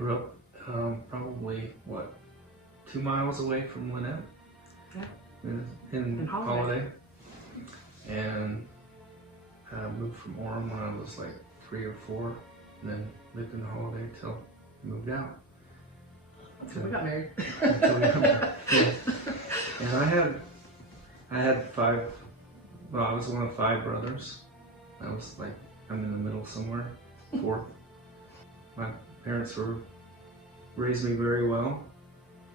grew up probably, 2 miles away from Lanette? Yeah. In Holiday. And moved from Orem when I was like 3 or 4, and then lived in the Holiday till we moved out. Until we got married. Until we got married. Yeah. And I had 5, well, I was one of 5 brothers. I was like, I'm in the middle somewhere, 4th. My parents raised me very well.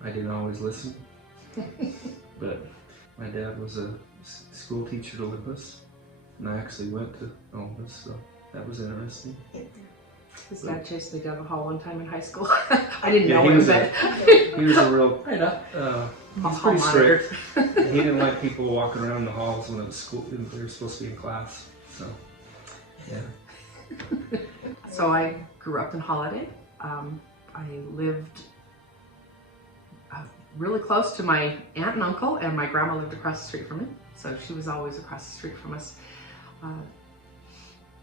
I didn't always listen, but my dad was a school teacher to live us, and I actually went to Olympus, so that was interesting. His dad chased me down the hall one time in high school. I didn't know he him, was but he was a real, I know. he's pretty strict. He didn't like people walking around the halls when it was school, when they were supposed to be in class, so, yeah. So I grew up in Holiday. I lived really close to my aunt and uncle, and my grandma lived across the street from me. So she was always across the street from us.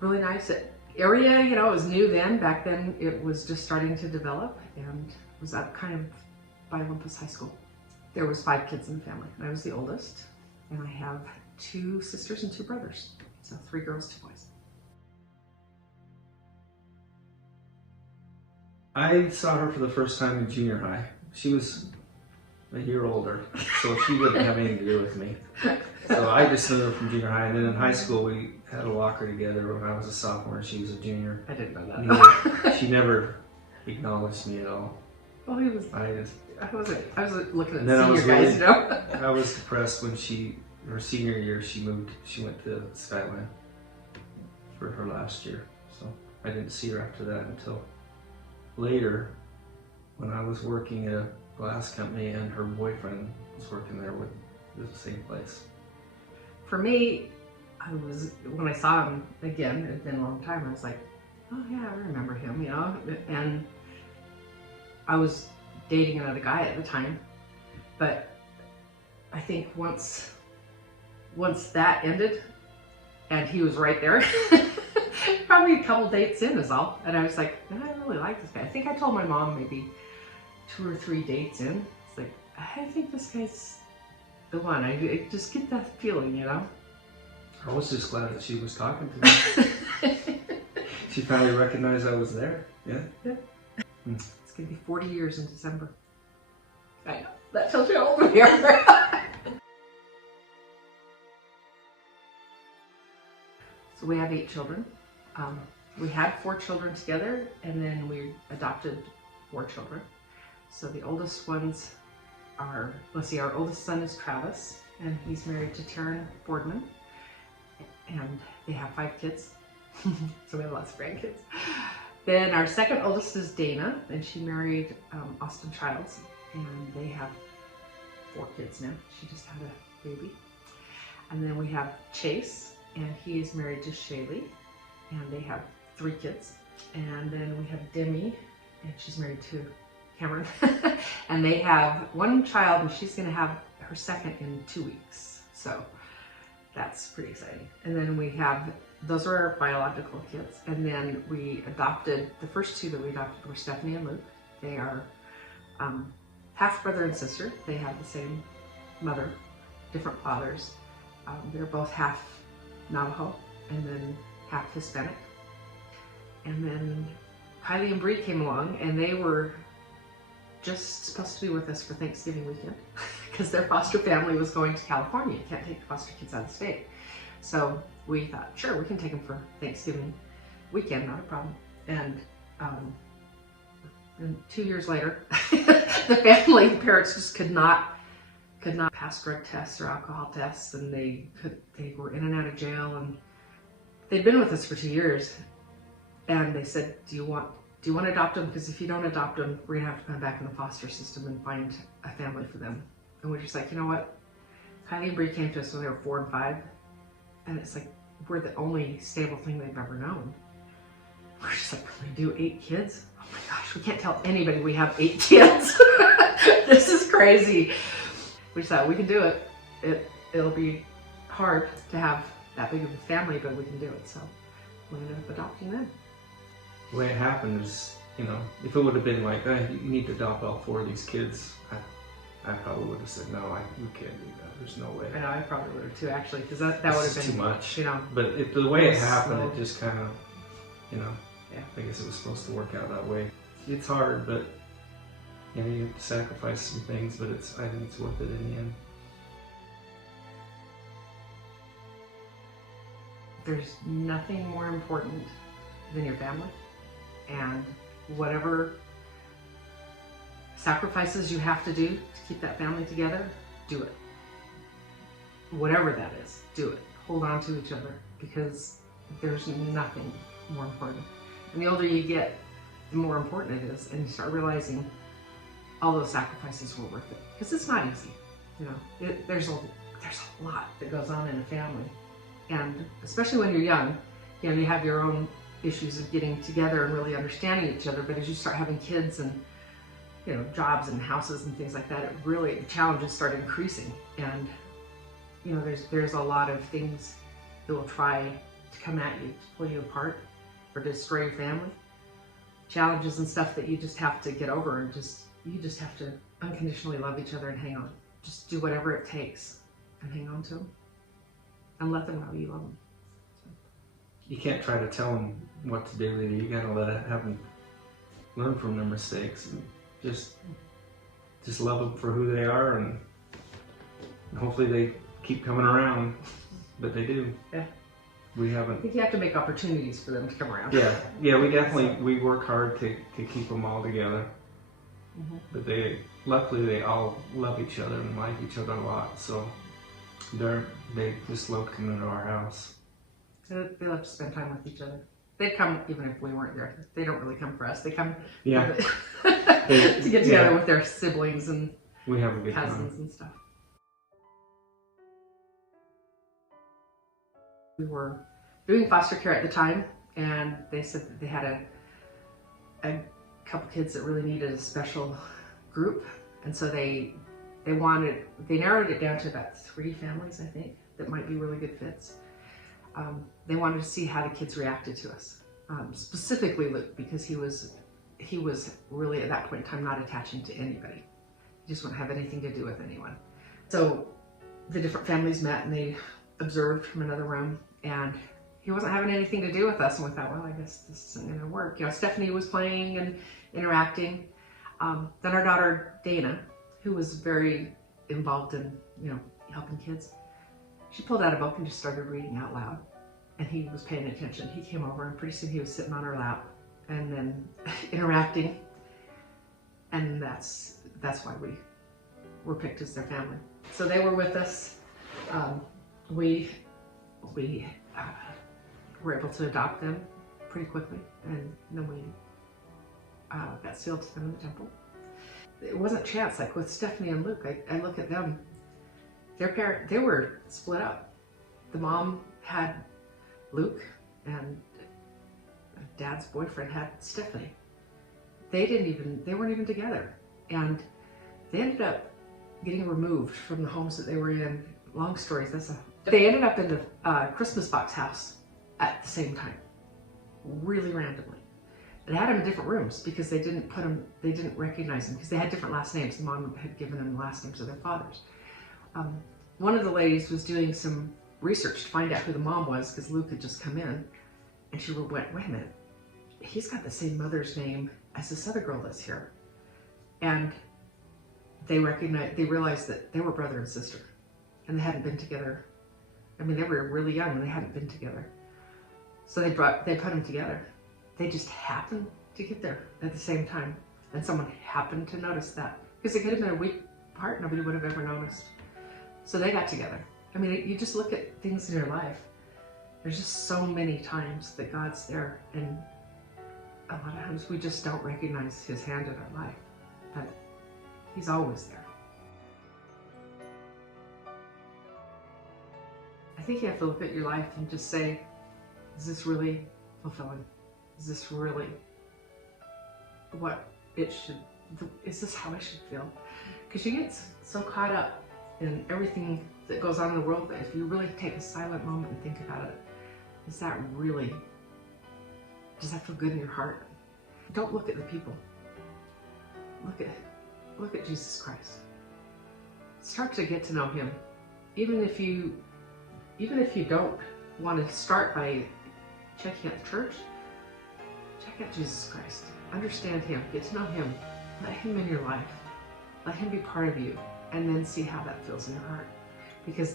Really nice area, you know, it was new then. Back then it was just starting to develop, and was up kind of by Olympus High School. There was 5 kids in the family, and I was the oldest. And I have 2 sisters and 2 brothers. So 3 girls, 2 boys. I saw her for the first time in junior high. She was a year older, so she didn't have anything to do with me. So I just knew her from junior high, and then in high school we had a locker together when I was a sophomore and she was a junior. I didn't know that. She never acknowledged me at all. Well, he was. I was looking at then senior guys, really, you know. I was depressed when her senior year, she went to Skyline for her last year. So I didn't see her after that until later, when I was working at a glass company and her boyfriend was working there with the same place. For me, when I saw him again, it had been a long time, I was like, oh yeah, I remember him, you know. And I was dating another guy at the time, but I think once that ended and he was right there, probably a couple dates in is all, and I was like, I really like this guy. I think I told my mom maybe 2 or 3 dates in. It's like, I think this guy's the one. I just get that feeling, you know. I was just glad that she was talking to me. She finally recognized I was there. Yeah. Yeah. It's gonna be 40 years in December. I know. That tells you how old we are. So we have 8 children. We had 4 children together, and then we adopted 4 children. So the oldest ones are, our oldest son is Travis, and he's married to Taryn Boardman, and they have 5 kids. So we have lots of grandkids. Then our second oldest is Dana, and she married Austin Childs, and they have 4 kids now. She just had a baby. And then we have Chase, and he is married to Shaylee, and they have 3 kids. And then we have Demi, and she's married to Cameron. And they have 1 child, and she's gonna have her second in 2 weeks. So that's pretty exciting. And then we have, those are our biological kids. And then we adopted, the first 2 that we adopted were Stephanie and Luke. They are half brother and sister. They have the same mother, different fathers. They're both half Navajo and then half Hispanic. And then Kylie and Bree came along, and they were just supposed to be with us for Thanksgiving weekend because their foster family was going to California. You can't take the foster kids out of the state. So we thought, sure, we can take them for Thanksgiving weekend, not a problem. And 2 years later, the parents just could not pass drug tests or alcohol tests, and they were in and out of jail, and they'd been with us for 2 years. And they said, do you want to adopt them? Because if you don't adopt them, we're gonna have to come back in the foster system and find a family for them. And we're just like, you know what? Kylie and Bree came to us when they were 4 and 5, and it's like, we're the only stable thing they've ever known. We're just like, we do 8 kids? Oh my gosh, we can't tell anybody we have 8 kids. This is crazy. We just thought, we can do it. It'll be hard to have that big of a family, but we can do it. So we ended up adopting them. The way it happened is you know, if it would have been like, you need to adopt all 4 of these kids, I probably would have said, no, we can't do that. There's no way. I know, I probably would have too, actually, because that would have been too much. You know, but the way it happened, slow. it just kind of, you know, Yeah. I guess it was supposed to work out that way. It's hard, but you know, you have to sacrifice some things, but I think it's worth it in the end. There's nothing more important than your family, and whatever sacrifices you have to do to keep that family together, do it. Whatever that is, do it. Hold on to each other, because there's nothing more important. And the older you get, the more important it is, and you start realizing all those sacrifices were worth it. Because it's not easy, you know. There's a lot that goes on in a family, and especially when you're young, you know, you have your own issues of getting together and really understanding each other. But as you start having kids and, you know, jobs and houses and things like that, the challenges start increasing. And you know, there's a lot of things that will try to come at you to pull you apart or destroy your family. Challenges and stuff that you just have to get over, and you just have to unconditionally love each other and hang on. Just do whatever it takes and hang on to them and let them know you love them. You can't try to tell them what to do. You gotta have them learn from their mistakes, and just love them for who they are, and hopefully they keep coming around. But they do. Yeah. We haven't. I think you have to make opportunities for them to come around. Yeah, we definitely we work hard to keep them all together. Mm-hmm. But luckily they all love each other and like each other a lot, so they just love coming to our house. They love to spend time with each other. They come even if we weren't there. They don't really come for us. They come to get together with their siblings and we have a good cousins time. And stuff. We were doing foster care at the time, and they said that they had a couple kids that really needed a special group, and so they narrowed it down to about 3 families, I think, that might be really good fits. They wanted to see how the kids reacted to us, specifically Luke, because he was really at that point in time not attaching to anybody. He just wouldn't have anything to do with anyone. So the different families met and they observed from another room, and he wasn't having anything to do with us, and we thought, well, I guess this isn't going to work. You know, Stephanie was playing and interacting. Then our daughter Dana, who was very involved in, you know, helping kids, she pulled out a book and just started reading out loud, and he was paying attention. He came over, and pretty soon he was sitting on her lap and then interacting, and that's why we were picked as their family. So they were with us. We were able to adopt them pretty quickly, and then we got sealed to them in the temple. It wasn't chance. Like with Stephanie and Luke, I look at them. They were split up. The mom had Luke, and Dad's boyfriend had Stephanie. They weren't even together, and they ended up getting removed from the homes that they were in. Long stories. They ended up in the Christmas box house at the same time, really randomly. They had them in different rooms because they didn't recognize them because they had different last names. The mom had given them the last names of their fathers. One of the ladies was doing some research to find out who the mom was because Luke had just come in, and she went, wait a minute, he's got the same mother's name as this other girl that's here. And they realized that they were brother and sister, and they hadn't been together. I mean, they were really young and they hadn't been together. So they put them together. They just happened to get there at the same time, and someone happened to notice that because it could have been a week apart. Nobody would have ever noticed. So they got together. I mean, you just look at things in your life. There's just so many times that God's there, and a lot of times we just don't recognize His hand in our life, but He's always there. I think you have to look at your life and just say, is this really fulfilling? Is this really what it should, is this how I should feel? Because you get so caught up in everything that goes on in the world that if you really take a silent moment and think about it, does that feel good in your heart? don't look at the people. Look at Jesus Christ. Start to get to know him. Even if you don't want to start by checking out the church, check out Jesus Christ. Understand him. Get to know him. Let him in your life. Let him be part of you. And then see how that feels in your heart. Because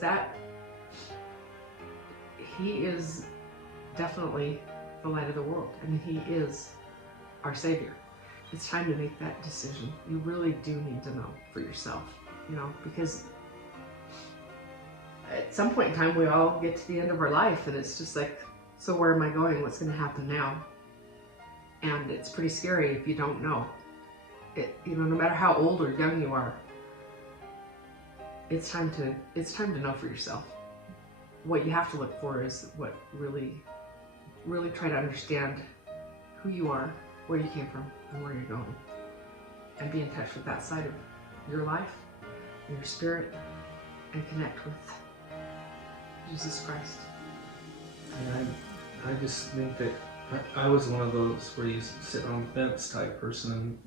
he is definitely the light of the world. I mean, he is our Savior. It's time to make that decision. You really do need to know for yourself, because at some point in time we all get to the end of our life and it's just like, so where am I going? What's going to happen now? And it's pretty scary if you don't know. No matter how old or young you are, it's time to know for yourself. What you have to look for is what really try to understand who you are, where you came from, and where you're going. And be in touch with that side of your life, and your spirit, and connect with Jesus Christ. And I just think that I was one of those where you sit on the fence type person, and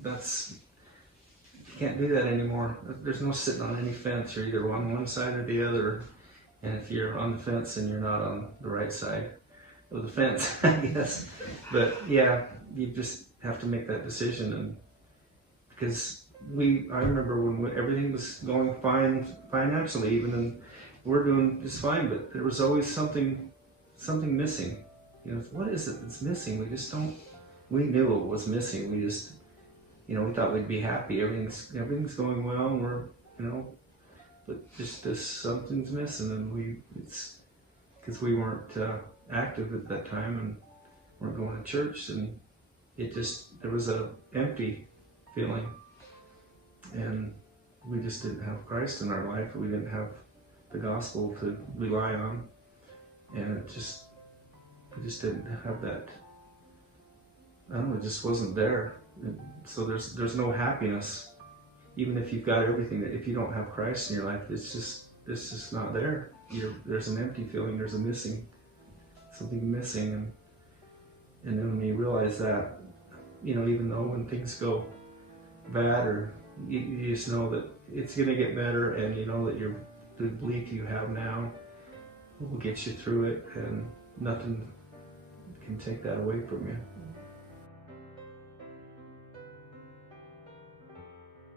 you can't do that anymore. There's no sitting on any fence. You're either on one side or the other. And if you're on the fence and you're not on the right side of the fence, I guess. But yeah, you just have to make that decision. And because I remember when everything was going fine financially, even, and we're doing just fine, but there was always something missing. What is it that's missing? We knew it was missing. We just, we thought we'd be happy. Everything's going well. And we're, but just something's missing, and it's because we weren't active at that time and weren't going to church, and there was a empty feeling, and we just didn't have Christ in our life. We didn't have the gospel to rely on, and we just didn't have that. I don't know, it just wasn't there. So there's no happiness. Even if you've got everything, that if you don't have Christ in your life, it's just not there. There's an empty feeling. There's something missing, and then when you realize that, even though when things go bad, or you just know that it's gonna get better, and you know that the belief you have now will get you through it, and nothing can take that away from you.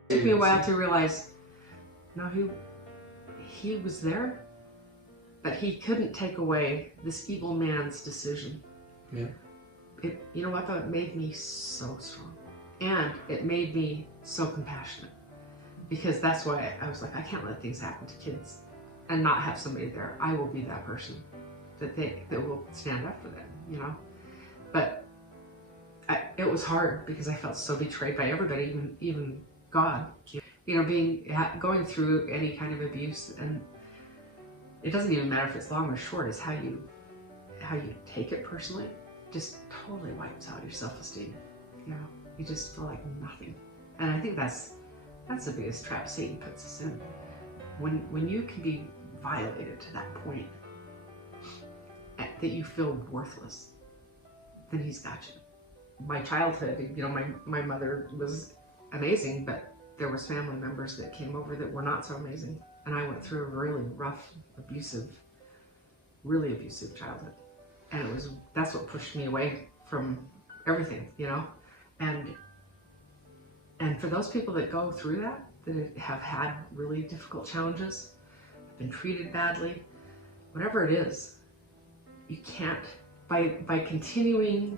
It took me a while to realize, no, he was there, but he couldn't take away this evil man's decision. Yeah. You know what, though? It made me so strong. And it made me so compassionate. Because that's why I was like, I can't let things happen to kids and not have somebody there. I will be that person that will stand up for them, But it was hard because I felt so betrayed by everybody, even God, going through any kind of abuse, and it doesn't even matter if it's long or short, it's how you take it personally, just totally wipes out your self-esteem. You just feel like nothing. And I think that's the biggest trap Satan puts us in. When you can be violated to that point that you feel worthless, then he's got you. My childhood, my mother was amazing, but there was family members that came over that were not so amazing, and I went through a really rough, really abusive childhood, and that's what pushed me away from everything, and for those people that go through that have had really difficult challenges, have been treated badly, whatever it is, you can't, by continuing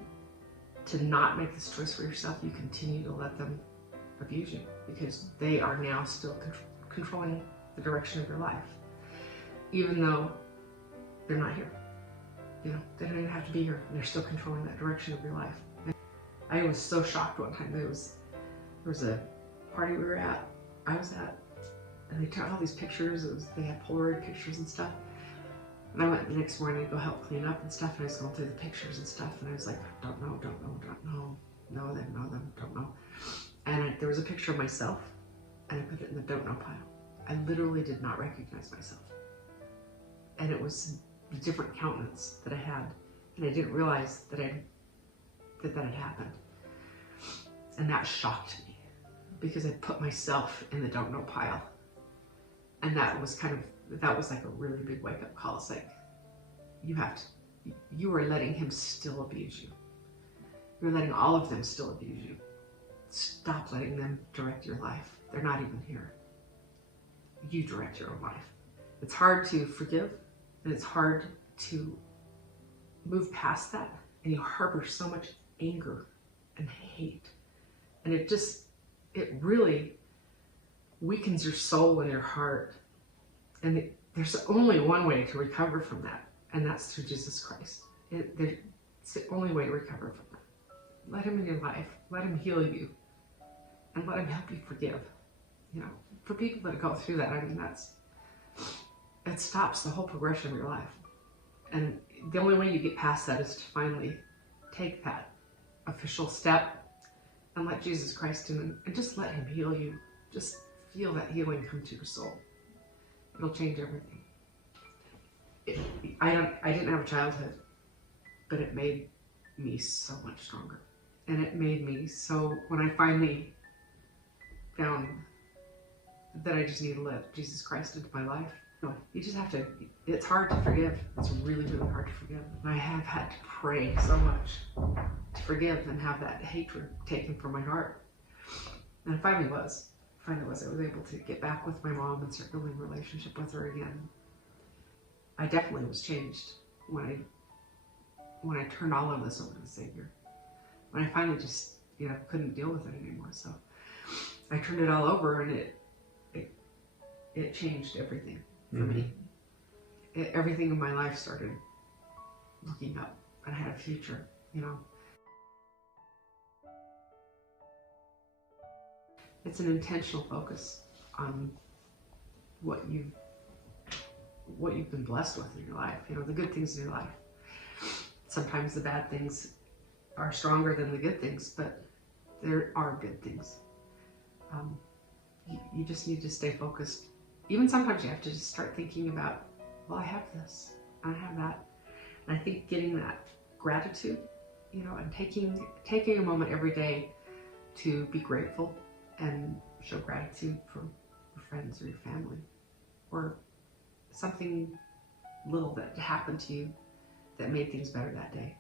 to not make this choice for yourself, you continue to let them abuse you, because they are now still controlling the direction of your life, even though they're not here. They don't even have to be here, and they're still controlling that direction of your life. And I was so shocked one time. There was a party I was at, and they took all these pictures. They had Polaroid pictures and stuff. And I went the next morning to go help clean up and stuff, and I was going through the pictures and stuff, and I was like, don't know, know them, don't know. And there was a picture of myself, and I put it in the don't know pile. I literally did not recognize myself. And it was a different countenance that I had, and I didn't realize that had happened. And that shocked me because I put myself in the don't know pile. And that was like a really big wake up call. It's like, you are letting him still abuse you. You're letting all of them still abuse you. Stop letting them direct your life. They're not even here. You direct your own life. It's hard to forgive, and it's hard to move past that, and you harbor so much anger and hate. And it really weakens your soul and your heart. And there's only one way to recover from that, and that's through Jesus Christ. It's the only way to recover from that. Let him in your life. Let him heal you. And let him help you forgive. You know, for people that go through that, I mean, it stops the whole progression of your life. And the only way you get past that is to finally take that official step and let Jesus Christ in and just let him heal you. Just feel that healing come to your soul. It'll change everything. I didn't have a childhood, but it made me so much stronger. And it made me so, when I finally found that I just need to let Jesus Christ into my life, you just have to, it's hard to forgive. It's really, really hard to forgive. And I have had to pray so much to forgive and have that hatred taken from my heart. And it finally was. I was able to get back with my mom and start building a relationship with her again. I definitely was changed when I turned all of this over to the Savior. When I finally just, couldn't deal with it anymore. So I turned it all over, and it changed everything for me. Everything in my life started looking up, and I had a future, It's an intentional focus on what you've been blessed with in your life, the good things in your life. Sometimes the bad things are stronger than the good things, but there are good things. You just need to stay focused. Even sometimes you have to just start thinking about, well, I have this, I have that. And I think getting that gratitude, and taking a moment every day to be grateful and show gratitude for your friends or your family, or something little that happened to you that made things better that day.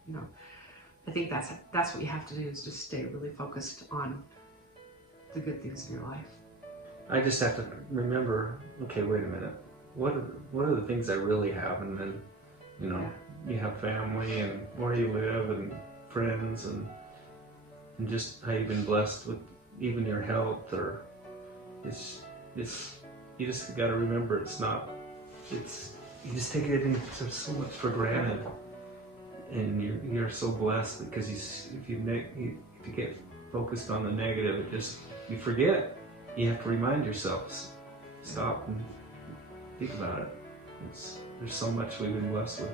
I think that's what you have to do, is just stay really focused on the good things in your life. I just have to remember, okay, wait a minute. What are the things I really have? And then, you have family and where you live and friends and just how you've been blessed with even your health, or you just got to remember you just take everything so much for granted, and you're so blessed because if you get focused on the negative, you forget. You have to remind yourself, stop and think about it. There's so much we've been blessed with.